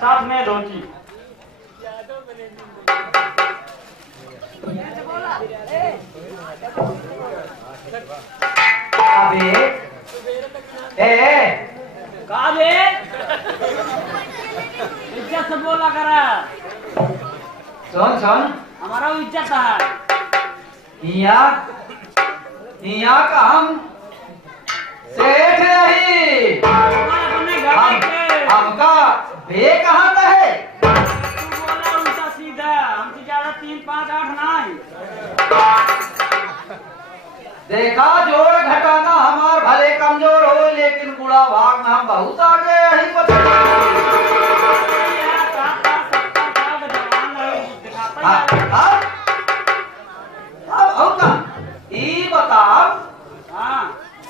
साथ में रोटी इज्जत से बोला करा। सुन सुन हमारा इज्जत है यहाँ का हम सेठ रही हमका बे कहाँ का है। तू बोला उल्टा सीधा, हमसे ज्यादा 3 5 8 नहीं। देखा जोड़ घटाना हमार भले कमजोर हो लेकिन बुढ़ा भाग में हम बहुत आगे यही बताओ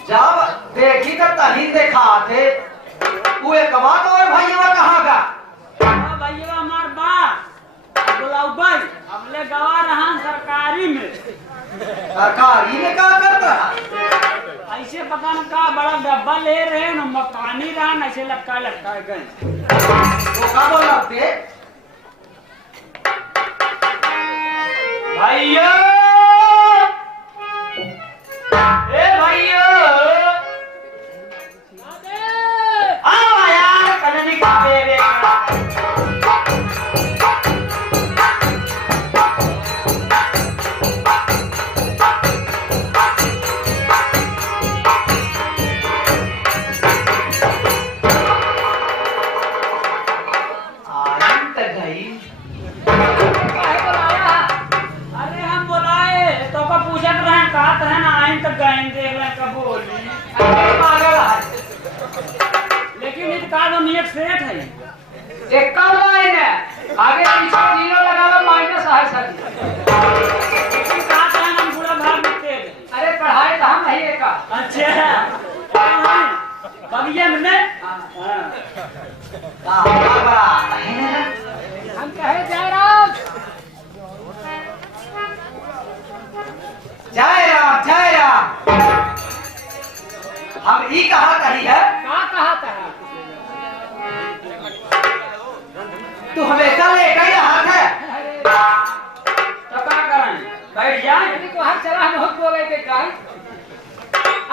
जब देखी तो तही देखा थे वो एक बात और भैया कहाँ का भैया हमार बाप बुलाऊबई हमले गवा रहा सरकारी में क्या करता ऐसे पता न का बड़ा डब्बा ले रहे न मकानी रहा ऐसे लटका गए वो का बोल लगते भैया ए भैया ही एक सेठ है। एक कम लाइन है, आगे पीछे जीरो लगावा माइनस है सर। कहाँ टाइम हम पूरा भाग देते हैं। अरे पढ़ाई तो हम नहीं का। अच्छा बगिया में हम कहे जय राम जय राम जय राम। हम ई कहा कही है कहा था तू हमेशा लेकर ही हाथ है तो क्या करें बैठ जाए तो हर चला बहुत बोले के का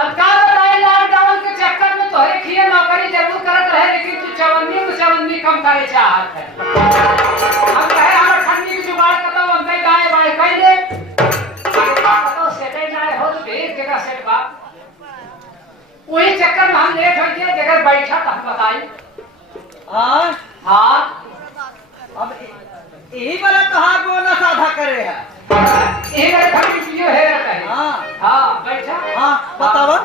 अब का बताए लॉकडाउन के चक्कर में तोहरे खिए नौकरी जरूर करत रहे लेकिन तू चवन्नी कम करे चाहत है। हम कहे हमर ठंडी की जुगाड़ करता हूं अंदर गाय बाय कह दे तो सेटे जाए हो तो भेज देगा सेट बा वही चक्कर में हम लेट हो गए जगह बैठा तो हम बताई हाँ हाँ अब यही वाला कहाँ को ना साधा करे है। ये मेरे ठंडी पियो है रहता है। हाँ हाँ बैठा हाँ बतावा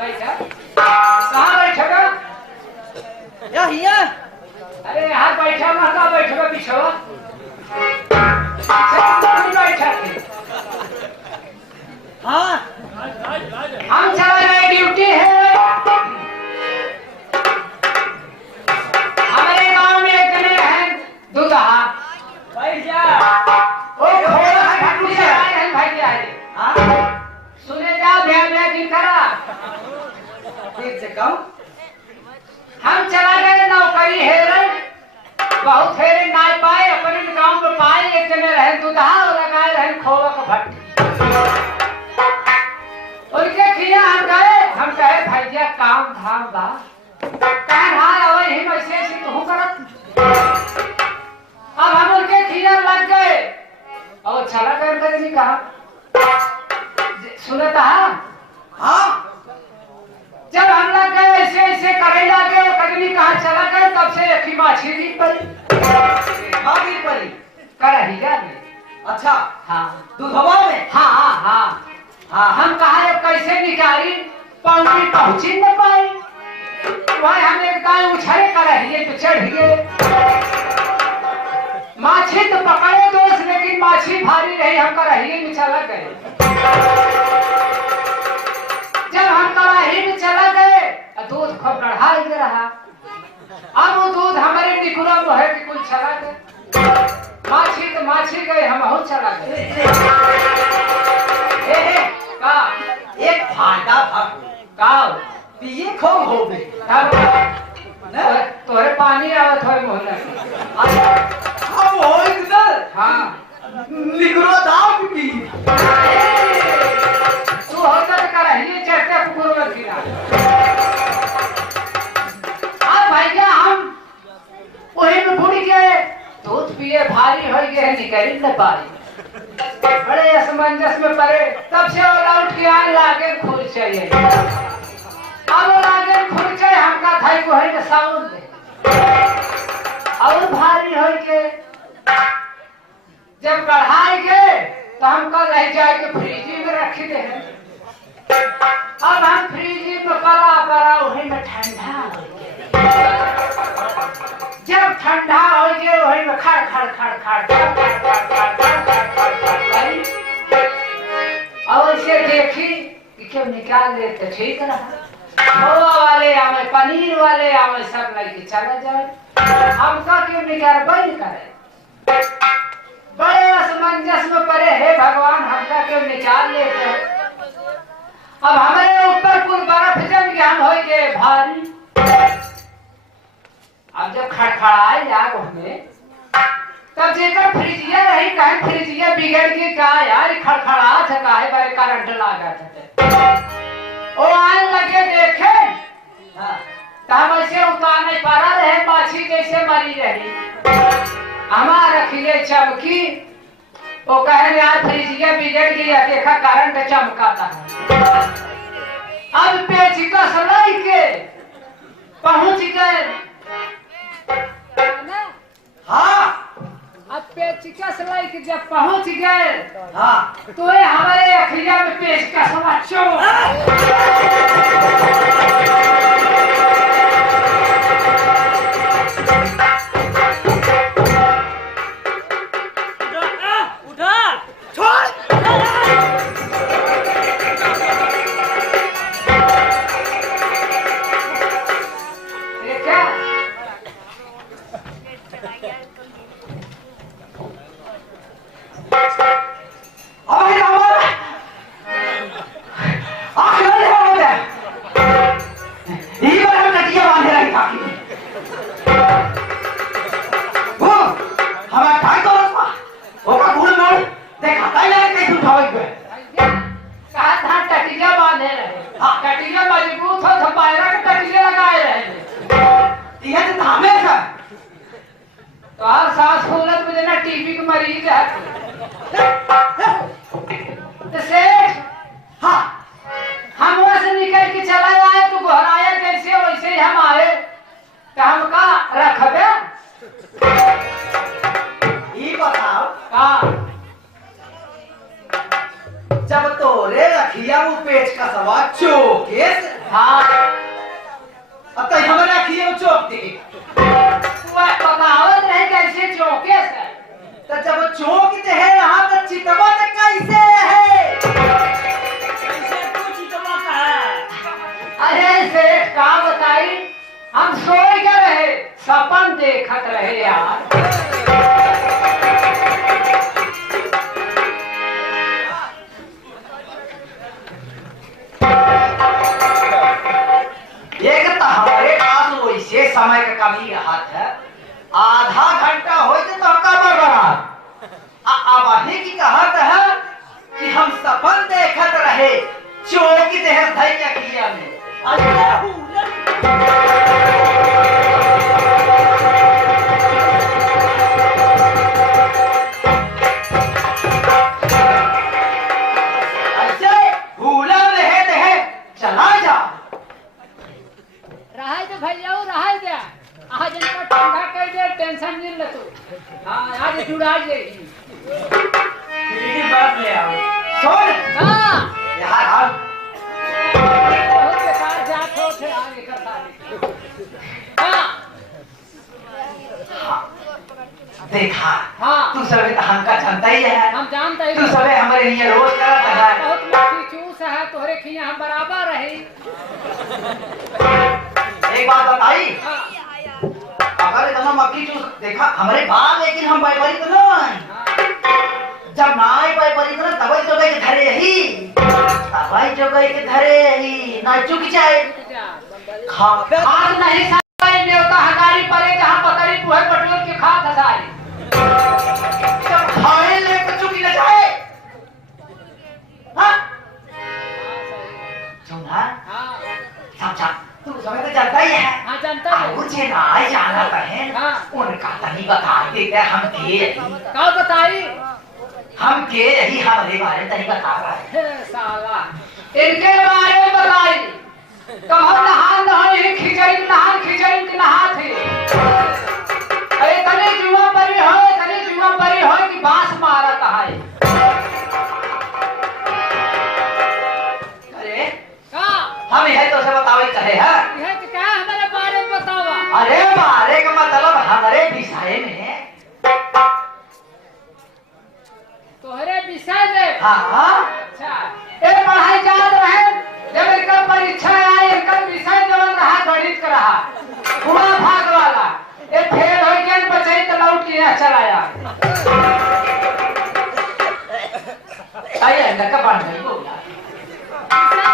बैठा कहाँ बैठेगा यही है। अरे यहाँ बैठा ना कहाँ बैठेगा पिछवा बैठा थे हाँ हम चला गए ड्यूटी है हमारे गांव में एक जने हैं दूल्हा बैठ जा ओ घोड़ा घाटू से आए हैं भाई आए सुने जाओ ध्यान दिन करा ठीक से कहूँ हम चला गए नौकरी हेरे बहुत हेरे ना पाए अपने गांव में पाए एक जने रहे दूल्हा और लगाए रहे खोवा का भट्टी उनके खिया हम गए हम कहे भैया काम धाम बा कहे भाई और ही वैसे ऐसे तू करत अब हम उनके खिया लग गए और चला कर नहीं कहा सुनता हाँ जब हम लग गए ऐसे ऐसे करे लगे और कदमी कहा चला गए तब से एक ही माछी दी पड़ी भागी पड़ी कर ही जाने अच्छा हाँ दूधवा में हाँ हाँ हाँ हाँ हम कहा अब कैसे निकाली पौड़ी पहुंची न पाई वही हम एक गाय उछले कर रही तो चढ़ गए माछी तो पकड़े दोस्त लेकिन माछी भारी रही हम कराही में चला गए जब हम कराही में चला गए दूध खूब बढ़ा ही रहा अब वो दूध हमारे निकुला है कि कुल चला गए माछी तो माछी गए हम बहुत चला गए का एक फायदा था का पिए खूब हो गए तोरे पानी आवत हो मोहल्ला हम हो इधर हाँ निकलो दाम की तू होता तो कर रही चढ़ते कुकुर में गिरा अब भैया हम वही में भूल गए दूध पिए भारी हो गए निकल न पारी बड़े असमंजस में पड़े तब से वो लौट के आए लागे खुल चाहिए अब वो लागे खुल चाहिए हमका थाई को है साउंड दे और भारी हो के जब कढ़ाई गए तो हमको रह जाए के फ्रीज में रख दे अब हम फ्रीज में परा वही में ठंडा हो जब ठंडा हो गया वही में खड़ खड़ खड़ खड़ और इसे देखी कि क्यों निकाल ले तो ठीक रहा खोआ वाले आवे पनीर वाले आवे सब लगे चला जाए हमका क्यों निकाल बंद करे बड़े असमंजस में पड़े हे भगवान हमका क्यों निकाल लेते अब हमारे ऊपर कुल बर्फ जम गया हम हो गए भारी अब जब खड़खड़ाए जाग हमें तब जेकर फ्रिजिया रही कहीं फ्रिजिया बिगड़ के का यार खड़खड़ा था काहे बड़े करंट लगा था ओ आने लगे देखे तब ऐसे उतार नहीं पा रहे माछी जैसे मरी रही हमारा रखिए चमकी वो कहे यार फ्रिजिया बिगड़ गया देखा करंट चमकाता है अब पेचिकस लाई के पहुंच गए हाँ अब पेचिकस लाई के जब पहुंच गए हाँ तो ये हमारे अखिया में पेचकस बच्चों कसवा चौके से हाँ अब तक हमारा किए वो चौक दे वह बतावत रहे कैसे चौके से तो जब चौक दे है यहाँ तो चितवा तक कैसे है कैसे कुछ चितवा का है अरे सेठ का बताई हम सोए के रहे सपन देखत रहे यार एक तो हमारे पास वैसे समय का कमी रहा था आधा घंटा हो तो का बड़ा अब अही की कहत है कि हम सपन देखत रहे चौकी देह धई के किया में अरे हुलम ऐसे हुलम रहे देह चला जा रहाय तो भैया रहाय दे आज इनका ठंडा कर दे टेंशन नहीं ले तू हां आज जुड़ा जाएगी फ्रिज बर्फ ले आओ सुन हां यार हम बहुत बेकार जात हो थे आगे कर सारी हां देखा हाँ। तू सब तो हमका जानता ही है हम जानते हैं तू सब हमारे लिए रोज करता है बहुत मीठी चूस है तोहरे खिया हम बराबर रही एक बात बताई हां अगर इतना मक्खी चूस देखा हमारे बाप लेकिन हम व्यापारी तो नहीं जब नाई व्यापारी तो तबई जो गई के धरे ही तबई जो गई के धरे ही ना चुक जाए खा आज नहीं सारे देवता हजारी परे जहां पकड़ी पुहे पटोल के खा हजारी जब खाए ले तो चुकी न जाए हाँ सुना हां समझा तू सब तो जानता ही है हां जानता है मुझे नाई जाना है हाँ। उनका तनी बता देते हम के का बताई हम के यही हमारे बारे में तनी बता रहा है हे साला इनके बारे में बताई तो हम नहान नहाए खिचड़ी नहान खिचड़ी के नहा थे अरे तने जुआ परी हो कि बांस मारा है अरे का हम यह तो से बताओ कहे है यह कि क्या हमारे बारे में बतावा अरे बारे का मतलब हमारे विषय में तोहरे विषय में हाँ अच्छा ए पढ़ाई जात रहे जब इनका परीक्षा आई इनका विषय जवन रहा गणित का रहा पूरा भाग वाला ए फेल हो गया बचाई तो लौट के यहाँ चलाया आइए अंदर का बांध नहीं बोला